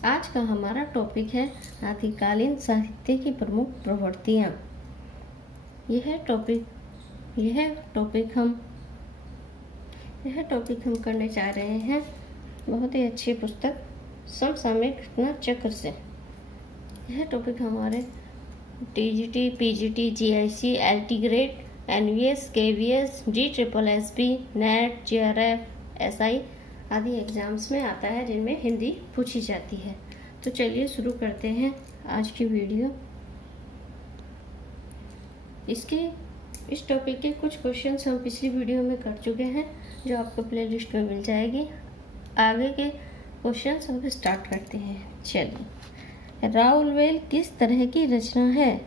आज का हमारा टॉपिक है आदिकालीन साहित्य की प्रमुख प्रवृत्तियाँ। यह टॉपिक हम करने जा रहे हैं बहुत ही अच्छी पुस्तक समसामयिक घटना चक्र से। यह टॉपिक हमारे TGT, PGT, GIC, LT grade, NVS, KVS, GSSB, NET, JRF, SI आदि एग्ज़ाम्स में आता है, जिनमें हिंदी पूछी जाती है। तो चलिए शुरू करते हैं आज की वीडियो। इस टॉपिक के कुछ क्वेश्चंस हम पिछली वीडियो में कर चुके हैं, जो आपको प्लेलिस्ट में मिल जाएगी। आगे के क्वेश्चंस अब स्टार्ट करते हैं। चलिए, राउलवेल किस तरह की रचना है?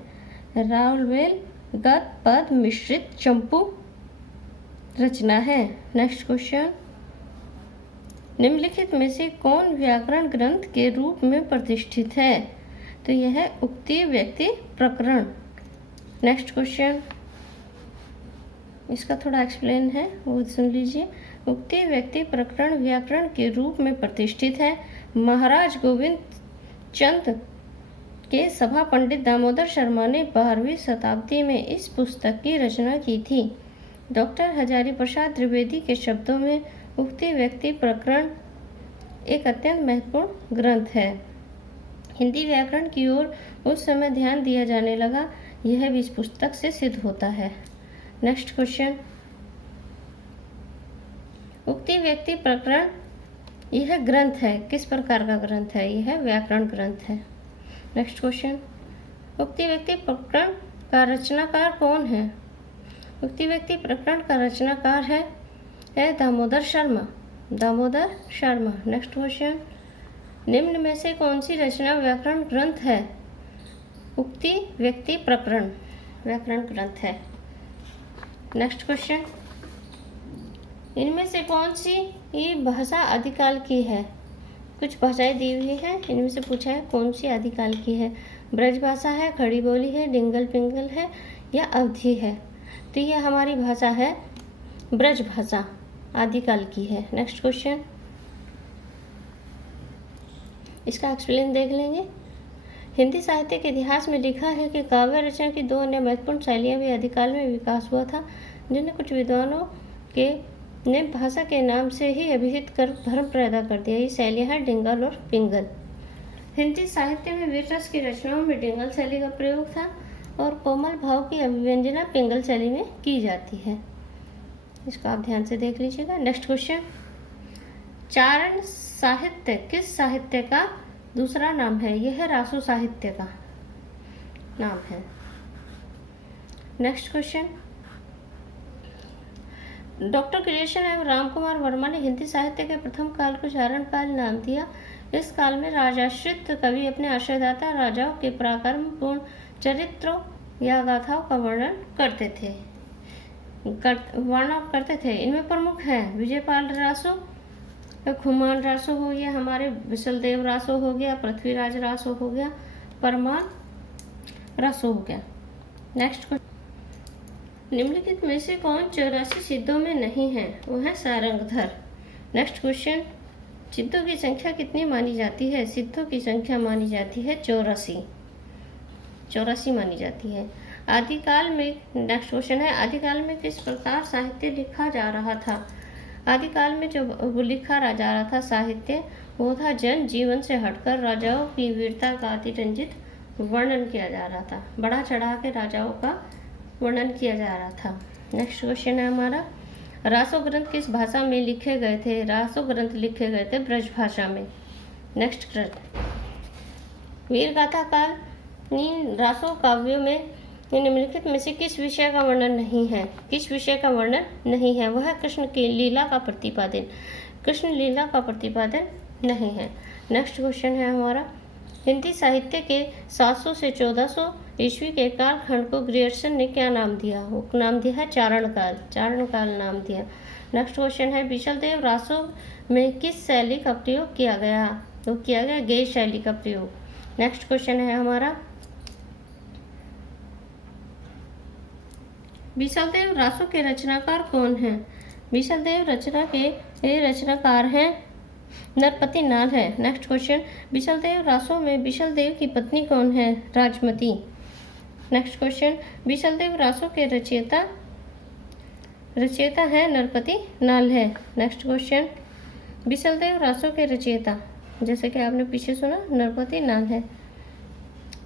राउलवेल गद्य पद मिश्रित चंपू रचना है। नेक्स्ट क्वेश्चन, निम्नलिखित में से कौन व्याकरण ग्रंथ के रूप में प्रतिष्ठित है? तो यह है उक्ति व्यक्ति प्रकरण। नेक्स्ट क्वेश्चन, इसका थोड़ा एक्सप्लेन है, वो सुन लीजिए। उक्ति व्यक्ति प्रकरण व्याकरण के रूप में प्रतिष्ठित है। महाराज गोविंद चंद के सभा पंडित दामोदर शर्मा ने 12वीं शताब्दी में इस पुस्तक की रचना की थी। डॉक्टर हजारी प्रसाद द्विवेदी के शब्दों में उक्ति व्यक्ति प्रकरण एक अत्यंत महत्वपूर्ण ग्रंथ है। हिंदी व्याकरण की ओर उस समय ध्यान दिया जाने लगा, यह भी इस पुस्तक से सिद्ध होता है। नेक्स्ट क्वेश्चन, उक्ति व्यक्ति प्रकरण यह ग्रंथ है, किस प्रकार का ग्रंथ है? यह व्याकरण ग्रंथ है। नेक्स्ट क्वेश्चन, उक्ति व्यक्ति प्रकरण का रचनाकार कौन है? उक्ति व्यक्ति प्रकरण का रचनाकार है दामोदर शर्मा। नेक्स्ट क्वेश्चन, निम्न में से कौन सी रचना व्याकरण ग्रंथ है? उक्ति व्यक्ति प्रकरण व्याकरण ग्रंथ है। नेक्स्ट क्वेश्चन, इनमें से कौन सी ये भाषा आदिकाल की है? कुछ भाषाएं दी हुई है, इनमें से पूछा है कौन सी आदिकाल की है। ब्रज भाषा है, खड़ी बोली है, डिंगल पिंगल है या अवधी है? तो ये हमारी भाषा है ब्रज भाषा, आदिकाल की है। नेक्स्ट क्वेश्चन, इसका एक्सप्लेन देख लेंगे। हिंदी साहित्य के इतिहास में लिखा है कि काव्य रचना की दो अन्य महत्वपूर्ण शैलियाँ भी आदिकाल में विकास हुआ था, जिन्हें कुछ विद्वानों के ने भाषा के नाम से ही अभिहित कर भ्रम पैदा कर दिया। ये शैलियाँ हैं डिंगल और पिंगल। हिंदी साहित्य में वीर रस की रचनाओं में डिंगल शैली का प्रयोग था और कोमल भाव की अभिव्यंजना पिंगल शैली में की जाती है। इसको आप ध्यान से देख लीजिएगा। नेक्स्ट क्वेश्चन, चारण साहित्य किस साहित्य का दूसरा नाम है? यह रासो साहित्य का नाम है। नेक्स्ट क्वेश्चन, डॉक्टर क्रिएशन एवं रामकुमार वर्मा ने हिंदी साहित्य के प्रथम काल को चारण काल नाम दिया। इस काल में राजाश्रित कवि अपने आश्रयदाता राजाओं के पराक्रमपूर्ण चरित्रों या गाथाओं का वर्णन करते थे। इनमें प्रमुख हैं विजयपाल रासो, खुमान रासो हो गया, हमारे विशलदेव रासो हो गया, पृथ्वीराज रासो हो गया, परमान रासो हो गया। नेक्स्ट क्वेश्चन, निम्नलिखित में से कौन 84 सिद्धों में नहीं है? वो है सारंगधर। नेक्स्ट क्वेश्चन, सिद्धों की संख्या कितनी मानी जाती है? सिद्धों की संख्या मानी जाती है 84 मानी जाती है। आदिकाल में, नेक्स्ट क्वेश्चन है, आदिकाल में किस प्रकार साहित्य लिखा जा रहा था? आदिकाल में जो लिखा जा रहा था साहित्य, वो था जन जीवन से हटकर राजाओं की वीरता का अतिरंजित वर्णन किया जा रहा था। बढ़ा चढ़ा के राजाओं का वर्णन किया जा रहा था। नेक्स्ट क्वेश्चन है हमारा, रासो ग्रंथ किस भाषा में लिखे गए थे? रासो ग्रंथ लिखे गए थे ब्रज भाषा में। नेक्स्ट ग्रंथ, वीर गाथा काल इन रासो काव्यों में निम्नलिखित में से किस विषय का वर्णन नहीं है? किस विषय का वर्णन नहीं है? वह कृष्ण की लीला का प्रतिपादन नहीं है। नेक्स्ट क्वेश्चन है हमारा, हिंदी साहित्य के 700 से 1400 ईस्वी के कालखंड को ग्रियर्सन ने क्या नाम दिया? वो नाम दिया है चारण काल नाम दिया। नेक्स्ट क्वेश्चन है, विशलदेव रासो में किस शैली का प्रयोग किया गया? तो किया गया गेय शैली का प्रयोग। नेक्स्ट क्वेश्चन है हमारा, विशलदेव रासो के रचनाकार कौन हैं? विशलदेव रचना के रचनाकार हैं नरपति नाल है। नेक्स्ट क्वेश्चन, बिशलदेव रासो में बिशलदेव की पत्नी कौन है? राजमती। नेक्स्ट क्वेश्चन, बिशलदेव रासो के रचयिता है नरपति नाल है। नेक्स्ट क्वेश्चन, बिशलदेव रासो के रचयिता, जैसे कि आपने पीछे सुना, नरपति नाल है।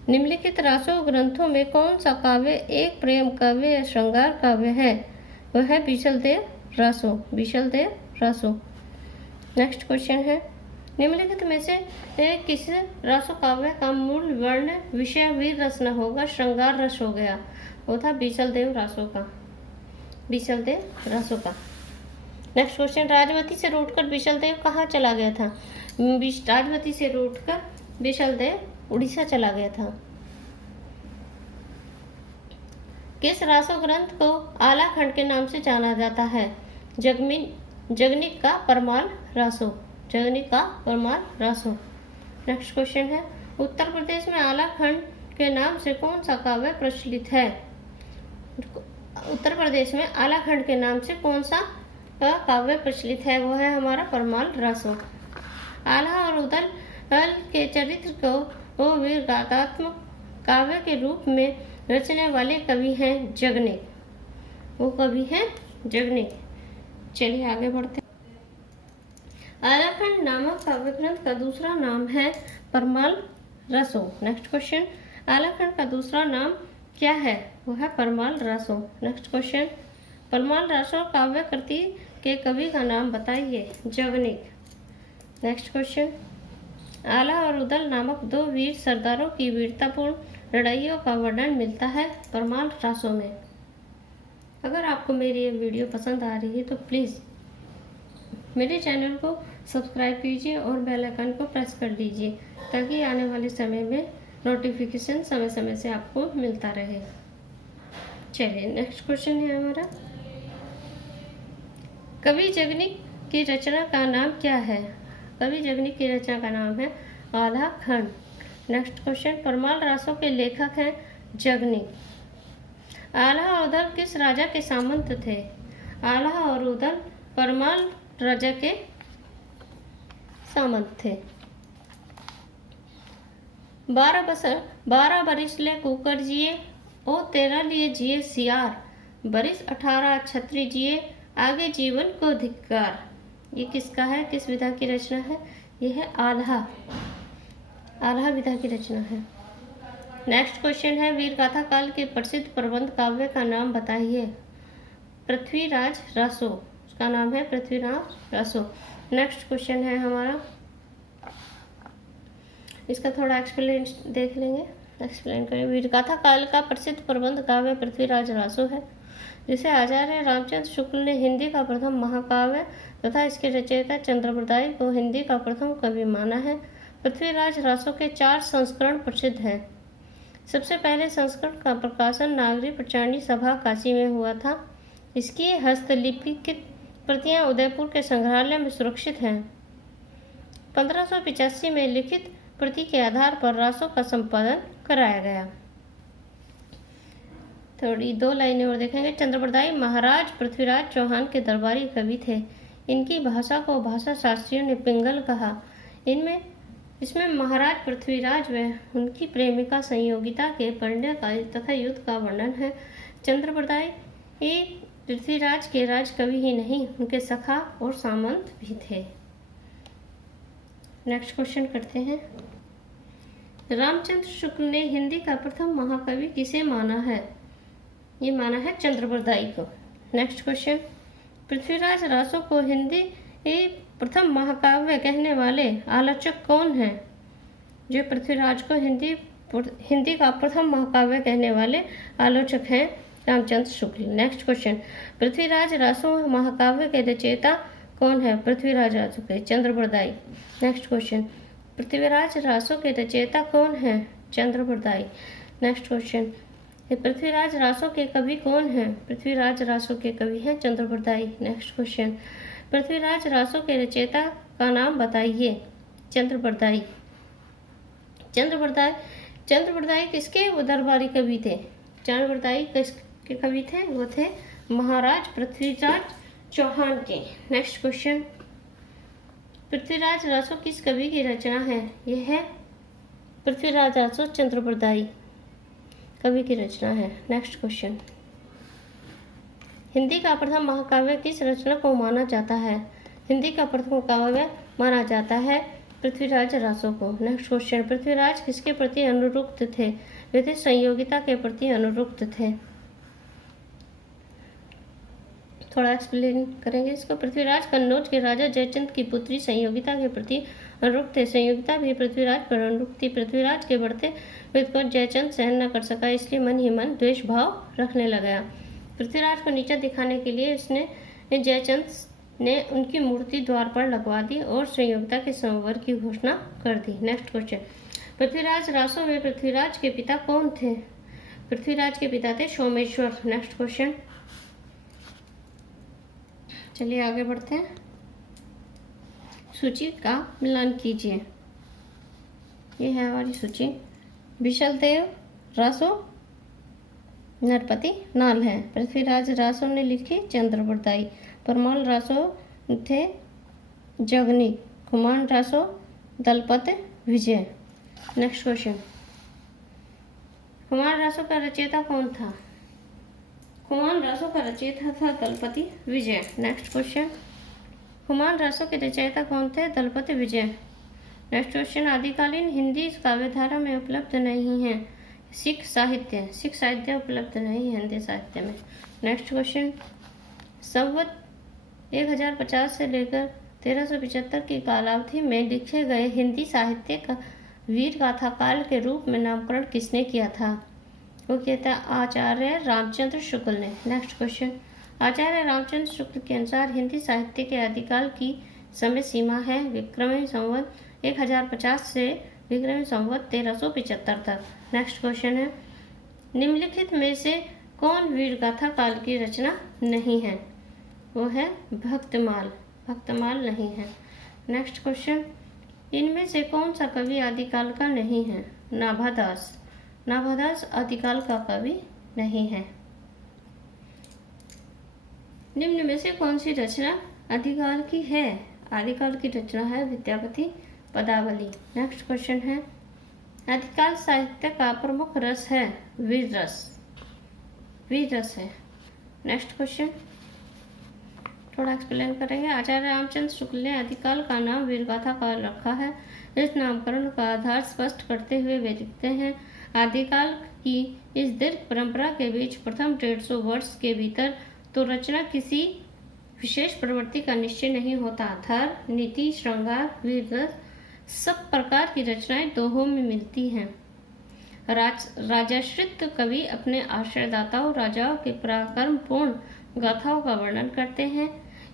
निम्नलिखित रासो ग्रंथों में कौन सा काव्य एक प्रेम काव्य या श्रृंगार काव्य है? वह है बिशलदेव रासो। बिशलदेव रासो। नेक्स्ट क्वेश्चन है, निम्नलिखित में से किस रासो काव्य का मूल वर्ण विषय वीर रस न होगा, श्रृंगार रस हो गया? वो था बिशलदेव रासो का। बिशलदेव रासो का। नेक्स्ट क्वेश्चन, राजमती से रूठकर बिशलदेव कहाँ चला गया था? राजमती से रूठकर बिशलदेव उड़ीसा चला गया था। किस रासो ग्रंथ को आला खंड के नाम से जाना जाता है? जगनिक का परमाल रासो। जगनिक का परमाल रासो। नेक्स्ट क्वेश्चन है, उत्तर प्रदेश में आला खंड के नाम से कौन सा काव्य प्रचलित है? उत्तर प्रदेश में आला खंड के नाम से कौन सा काव्य प्रचलित है? वो है हमारा परमाल रासो। आल्हा और उदल के चरित्र को वीर गाथात्मक काव्य के रूप में रचने वाले कवि हैं जगनिक। वो कवि हैं जगनिक। चलिए आगे बढ़ते हैं। आलाखंड नामक काव्य ग्रंथ का दूसरा नाम है परमाल रासो। नेक्स्ट क्वेश्चन, आलाखंड का दूसरा नाम क्या है? वो है परमाल रासो। नेक्स्ट क्वेश्चन, परमाल रासो काव्य कृति के कवि का नाम बताइए? जगनिक। नेक्स्ट क्वेश्चन, आला और उदल नामक दो वीर सरदारों की वीरतापूर्ण लड़ाइयों का वर्णन मिलता है परमाल रासो में। अगर आपको मेरी ये वीडियो पसंद आ रही है तो प्लीज़ मेरे चैनल को सब्सक्राइब कीजिए और बेल आइकन को प्रेस कर दीजिए ताकि आने वाले समय में नोटिफिकेशन समय समय से आपको मिलता रहे। चलिए नेक्स्ट क्वेश्चन है हमारा, कवि जगनिक की रचना का नाम क्या है? कवि जगनिक की रचना का नाम है आला खंड। नेक्स्ट क्वेश्चन, परमाल रासो के लेखक हैं जगनिक। आल्हा और उदल किस राजा के सामंत थे? आल्हा और उदल परमाल राजा के सामंत थे। 12 बरिस ले कुकर जिए, ओ 13 लिए जिए सियार, बरिस 18 छत्री जिए, आगे जीवन को धिक्कार। ये किसका है? किस विधा की रचना है? ये है आल्हा। आल्हा विधा की रचना है। नेक्स्ट क्वेश्चन है, वीरगाथा काल के प्रसिद्ध प्रबंध काव्य का नाम बताइए? पृथ्वीराज रासो। उसका नाम है पृथ्वीराज रासो। नेक्स्ट क्वेश्चन है हमारा, इसका थोड़ा एक्सप्लेन देख लेंगे, एक्सप्लेन करें। वीरगाथा काल का प्रसिद्ध प्रबंध काव्य पृथ्वीराज रासो है, जिसे आचार्य रामचंद्र शुक्ल ने हिंदी का प्रथम महाकाव्य तथा इसके रचयिता चंद्रप्रदाय को हिंदी का प्रथम कवि माना है। पृथ्वीराज रासो के 4 संस्करण प्रसिद्ध हैं। सबसे पहले संस्करण का प्रकाशन नागरी प्रचारणी सभा काशी में हुआ था। इसकी हस्तलिपित प्रतियां उदयपुर के संग्रहालय में सुरक्षित हैं। 1585 में लिखित प्रति के आधार पर रासो का संपादन कराया गया। थोड़ी 2 लाइनें और देखेंगे। चंद्रप्रदाय महाराज पृथ्वीराज चौहान के दरबारी कवि थे। इनकी भाषा को भाषा शास्त्रियों ने पिंगल कहा। इसमें महाराज पृथ्वीराज व उनकी प्रेमिका संयोगिता के परिणय का तथा युद्ध का वर्णन है। चंद्रप्रदाय पृथ्वीराज के राजकवि ही नहीं, उनके सखा और सामंत भी थे। नेक्स्ट क्वेश्चन करते हैं, रामचंद्र शुक्ल ने हिंदी का प्रथम महाकवि किसे माना है? ये माना है चंद्रप्रदाय को। नेक्स्ट क्वेश्चन, पृथ्वीराज रासो को हिंदी प्रथम महाकाव्य कहने वाले आलोचक कौन हैं? जो पृथ्वीराज को हिंदी का प्रथम महाकाव्य कहने वाले आलोचक हैं रामचंद्र शुक्ल। नेक्स्ट क्वेश्चन, पृथ्वीराज रासो महाकाव्य के रचयिता कौन है? पृथ्वीराज रासो के चंद्रप्रदाय। नेक्स्ट क्वेश्चन, पृथ्वीराज रासो के रचयिता कौन है? चंद्रप्रदाय। नेक्स्ट क्वेश्चन, पृथ्वीराज रासो के कवि कौन हैं? पृथ्वीराज रासो के कवि हैं चंद्रप्रदाय। नेक्स्ट क्वेश्चन, पृथ्वीराज रासो के रचयिता का नाम बताइए? चंद्रप्रदाय। चंद्रप्रदाय किसके वो दरबारी कवि थे? चंद्रप्रदाय किसके कवि थे? वो थे महाराज पृथ्वीराज चौहान के। नेक्स्ट क्वेश्चन, पृथ्वीराज रासो किस कवि की रचना है? यह है पृथ्वीराज रासो चंद्रप्रदायी कवि की रचना है। नेक्स्ट क्वेश्चन, हिंदी का प्रथम महाकाव्य किस रचना को माना जाता है? हिंदी का प्रथम काव्य माना जाता है पृथ्वीराज रासो को। नेक्स्ट क्वेश्चन, पृथ्वीराज किसके प्रति अनुरक्त थे? वे थे संयोगिता के प्रति अनुरक्त थे। थोड़ा एक्सप्लेन करेंगे इसको। पृथ्वीराज कन्नौज के राजा जयचंद की पुत्री संयोगिता के प्रति अनुरक्त थे। संयोगिता भी पृथ्वीराज पर अनुरक्त थी। पृथ्वीराज के बढ़ते विरोध को जयचंद सहन न कर सका, इसलिए मन ही मन द्वेष भाव रखने लगा। पृथ्वीराज को नीचा दिखाने के लिए इसने जयचंद ने उनकी मूर्ति द्वार पर लगवा दी और संयोगिता के संवर की घोषणा कर दी। नेक्स्ट क्वेश्चन, पृथ्वीराज रासो में पृथ्वीराज के पिता कौन थे? पृथ्वीराज के पिता थे सोमेश्वर। नेक्स्ट क्वेश्चन, चलिए आगे बढ़ते हैं। सूची का मिलान कीजिए। ये है हमारी सूची। विशलदेव रासो नरपति नाल है। पृथ्वीराज रासो ने लिखी चंद्रप्रदायी। परमाल रासो थे जगनी। खुमान रासो दलपत विजय। नेक्स्ट क्वेश्चन, खुमान रासो का रचयिता कौन था? खुमान रासो का रचयिता था दलपति विजय। नेक्स्ट क्वेश्चन, खुमान रासो के रचयिता कौन थे? दलपति विजय। नेक्स्ट क्वेश्चन, आदिकालीन हिंदी काव्यधारा में उपलब्ध नहीं है। सिख साहित्य उपलब्ध नहीं है हिंदी साहित्य में। नेक्स्ट क्वेश्चन, संवत 1050 से लेकर 1375 की कालावधि में लिखे गए हिंदी साहित्य का वीर गाथा काल के रूप में नामकरण किसने किया था? वो कहता है आचार्य रामचंद्र शुक्ल ने। नेक्स्ट क्वेश्चन, आचार्य रामचंद्र शुक्ल के अनुसार हिंदी साहित्य के आदिकाल की समय सीमा है विक्रमी संवत 1050 से विक्रमी संवत 1375 तक। नेक्स्ट क्वेश्चन है, निम्नलिखित में से कौन वीर गाथा काल की रचना नहीं है? वो है भक्तमाल नहीं है। नेक्स्ट क्वेश्चन, इनमें से कौन सा कवि आदिकाल का नहीं है? नाभादास आदिकाल का कवि नहीं है। निम्न में से कौन सी रचना आदिकाल की है? आदिकाल की रचना है विद्यापति पदावली। नेक्स्ट क्वेश्चन है, आदिकाल साहित्य का प्रमुख रस है वीर रस है। नेक्स्ट क्वेश्चन, थोड़ा एक्सप्लेन करेंगे। आचार्य रामचंद्र शुक्ल ने आदिकाल का नाम वीरगाथा काल रखा है। इस नामकरण का आधार स्पष्ट करते हुए वे लिखते हैं, आदिकाल की इस दीर्घ परंपरा के बीच प्रथम 150 वर्ष के भीतर तो रचना किसी विशेष प्रवृत्ति का निश्चय नहीं होता। धर्म, नीति, श्रृंगार, वीर रस सब प्रकार की रचनाएं दोहों में मिलती हैं। राजाश्रित कवि अपने आश्रयदाताओं राजाओं के पराक्रमपूर्ण गाथाओं का वर्णन करते हैं।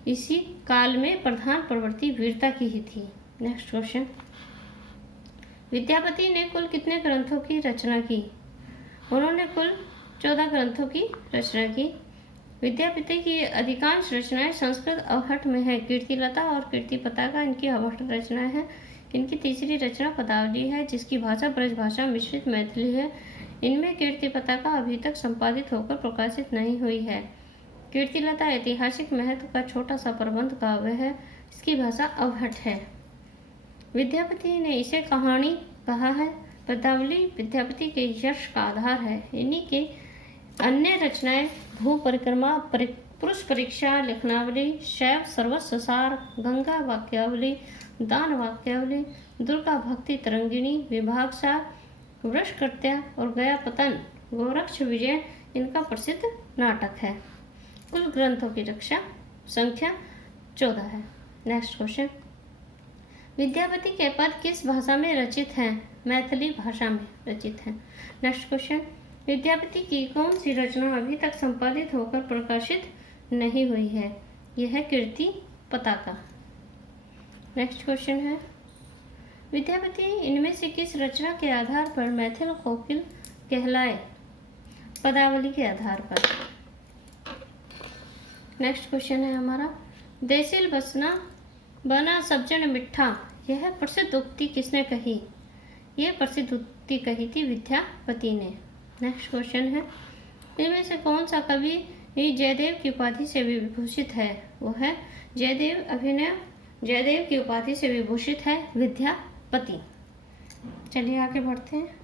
इसी काल में प्रधान प्रवृत्ति वीरता की ही थी। नेक्स्ट क्वेश्चन, विद्यापति ने कुल कितने ग्रंथों की रचना की? उन्होंने कुल 14 ग्रंथों की रचना की। विद्यापति की अधिकांश रचनाएं संस्कृत अवहट में है। कीर्तिलता और कीर्ति पताका इनकी अवहट रचनाएं हैं। इनकी तीसरी रचना पदावली है, जिसकी भाषा ब्रजभाषा मिश्रित मैथिली है। इनमें कीर्ति पताका अभी तक संपादित होकर प्रकाशित नहीं हुई है। कीर्तिलता ऐतिहासिक महत्व का छोटा सा प्रबंध काव्य है। इसकी भाषा अवहट है। विद्यापति ने इसे कहानी कहा है। पदावली विद्यापति के यश का आधार है। इन्हीं के अन्य रचनाएं भू परिक्रमा, पुरुष परीक्षा, लेखनावली, शैव सर्वस्व सार, गंगा वाक्यावली, दान वाक्यावली, दुर्गा भक्ति तरंगिणी, विभाग सार, वृषकृत्या और गया पतन, गोरक्ष विजय इनका प्रसिद्ध नाटक है। कुल ग्रंथों की रक्षा संख्या 14 है। नेक्स्ट क्वेश्चन, विद्यापति के पद किस भाषा में रचित हैं? मैथिली भाषा में रचित हैं। नेक्स्ट क्वेश्चन, विद्यापति की कौन सी रचना अभी तक संपादित होकर प्रकाशित नहीं हुई है? यह है कीर्ति पताका। नेक्स्ट क्वेश्चन है, विद्यापति इनमें से किस रचना के आधार पर मैथिल कोकिल कहलाए? पदावली के आधार पर। नेक्स्ट क्वेश्चन है हमारा, देसिल बसना बना सज्जन मिठा, यह प्रसिद्ध उक्ति किसने कही? यह प्रसिद्ध उक्ति कही थी विद्यापति ने। नेक्स्ट क्वेश्चन है, इनमें से कौन सा कवि जयदेव की उपाधि से विभूषित है? वो है जयदेव अभिनव जयदेव की उपाधि से विभूषित है विद्यापति। चलिए आगे बढ़ते हैं।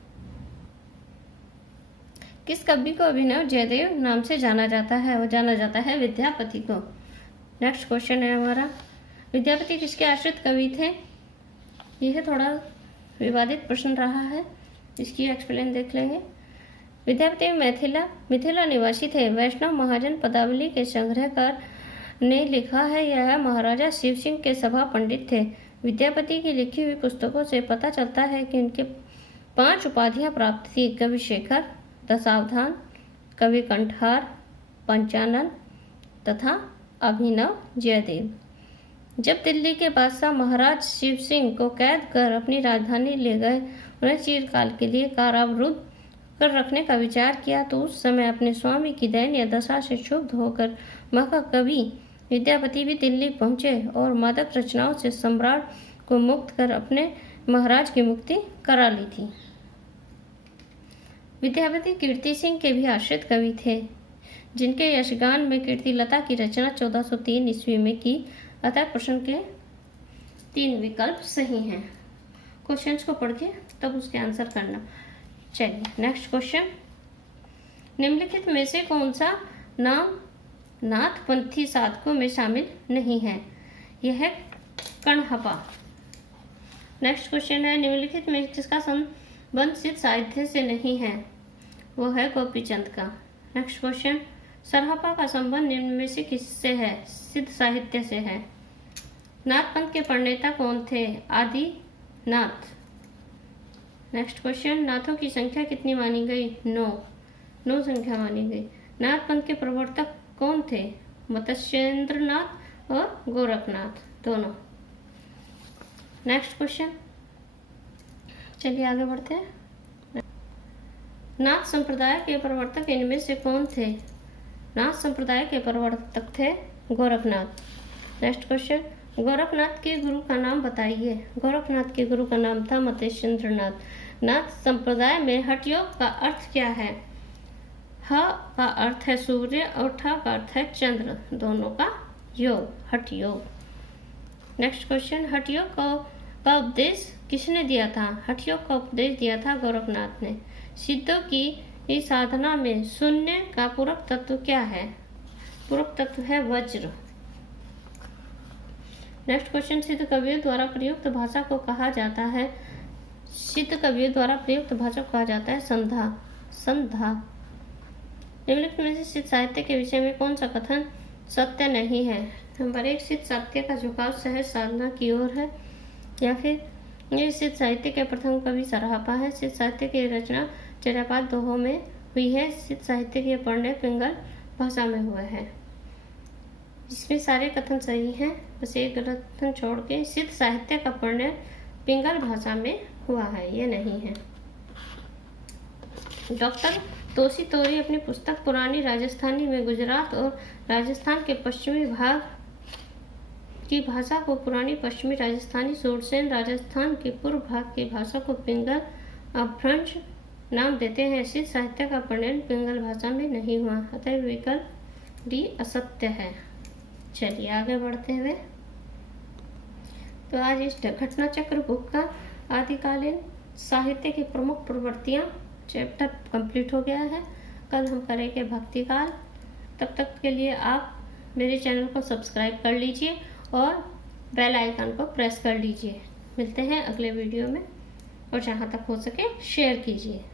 किस कवि को अभिनव जयदेव नाम से जाना जाता है? वो जाना जाता है विद्यापति को। नेक्स्ट क्वेश्चन है हमारा, विद्यापति किसके आश्रित कवि थे? यह थोड़ा विवादित प्रश्न रहा है, इसकी एक्सप्लेन देख लेंगे। विद्यापति मिथिला निवासी थे। वैष्णव महाजन पदावली के संग्रहकार ने लिखा है, यह महाराजा शिव सिंह के सभा पंडित थे। विद्यापति की लिखी हुई पुस्तकों से पता चलता है कि उनके 5 उपाधियां प्राप्त थी: कवि शेखर, दशावधान, कवि कंठार, पंचानन तथा अभिनव जयदेव। जब दिल्ली के बादशाह महाराज शिव सिंह को कैद कर अपनी राजधानी ले गए, उन्हें चिरकाल के लिए कारारुद्ध कर रखने का विचार किया, तो उस समय अपने स्वामी की दयनीय दशा से क्षुब्ध होकर महाकवि विद्यापति भी दिल्ली पहुंचे और मादक रचनाओं से सम्राट को मुक्त कर अपने महाराज की मुक्ति करा ली थी। विद्यापति कीर्ति सिंह के भी आश्रित कवि थे, जिनके यशगान में कीर्तिलता की रचना 1403 ईस्वी में की। अतः प्रश्न के 3 विकल्प सही हैं। क्वेश्चंस को पढ़ के तब उसके आंसर करना। चलिए नेक्स्ट क्वेश्चन, निम्नलिखित में से कौन सा नाम नाथपंथी साधकों में शामिल नहीं है? यह है कणहपा। नेक्स्ट क्वेश्चन है, निम्नलिखित में किसका संबंध सिद्ध साहित्य से नहीं है? वो है गोपीचंद का। नेक्स्ट क्वेश्चन, सरहपा का संबंध निम्न में से किससे है? सिद्ध साहित्य से है। नाथपंथ के प्रणेता कौन थे? आदिनाथ। नेक्स्ट क्वेश्चन, नाथों की संख्या कितनी मानी गई? 9 संख्या मानी गई। नाथपंथ के प्रवर्तक कौन थे? मत्स्येंद्रनाथ और गोरखनाथ दोनों। नेक्स्ट क्वेश्चन, चलिए आगे बढ़ते हैं। नाथ संप्रदाय के प्रवर्तक इनमें से कौन थे? नाथ संप्रदाय के प्रवर्तक थे गोरखनाथ। नेक्स्ट क्वेश्चन, गोरखनाथ के गुरु का नाम बताइए। गोरखनाथ के गुरु का नाम था मत्स्येंद्रनाथ। नाथ संप्रदाय में हठ योग का अर्थ क्या है? ह का अर्थ है सूर्य और ठ का अर्थ है चंद्र, दोनों का योग, हठ योग। नेक्स्ट क्वेश्चन, हठ योग का उपदेश किसने दिया था? हठ योग का उपदेश दिया था गोरखनाथ ने। सिद्धों की इस साधना में शून्य का पूरक तत्व क्या है? पूरक तत्व है वज्र। नेक्स्ट क्वेश्चन, सिद्ध कवियों द्वारा प्रयुक्त भाषा को कहा जाता है? सिद्ध कवियों द्वारा प्रयुक्त भाषा को कहा जाता है संधा। निम्नलिखित में से सिद्ध साहित्य के विषय में कौन सा कथन सत्य नहीं है? नंबर 1, सिद्ध साहित्य का झुकाव सहज साधना की ओर है, या फिर ये सिद्ध साहित्य के प्रथम कवि सरहपा है। सिद्ध साहित्य की रचना चर्यापाद दोहों में हुई है। सिद्ध साहित्य के पढ़ने पिंगल भाषा में हुआ है। इसमें सारे कथन सही हैं, बस एक गलत कथन छोड़ के सिद्ध साहित्य का पढ़ने पिंगल भाषा में हुआ है, ये नहीं है। डॉक्टर तोसी तोरी अपनी पुस्तक पुरानी राजस्थानी में गुजरात और राजस्थान के पश्चिमी भाग की भाषा को पुरानी पश्चिमी राजस्थानी, सूरसेन राजस्थान के पूर्व भाग की भाषा को पिंगल अपभ्रंश नाम देते हैं। सिद्ध साहित्य का पठन पिंगल भाषा में नहीं हुआ, अतः विकल्प डी असत्य है। चलिए आगे बढ़ते हुए, तो आज इस घटना चक्र बुक का आदिकालीन साहित्य की प्रमुख प्रवृत्तियां चैप्टर कंप्लीट हो गया है। कल हम करेंगे भक्ति काल। तब तक के लिए आप मेरे चैनल को सब्सक्राइब कर लीजिए और बेल आइकन को प्रेस कर लीजिए। मिलते हैं अगले वीडियो में, और जहाँ तक हो सके शेयर कीजिए।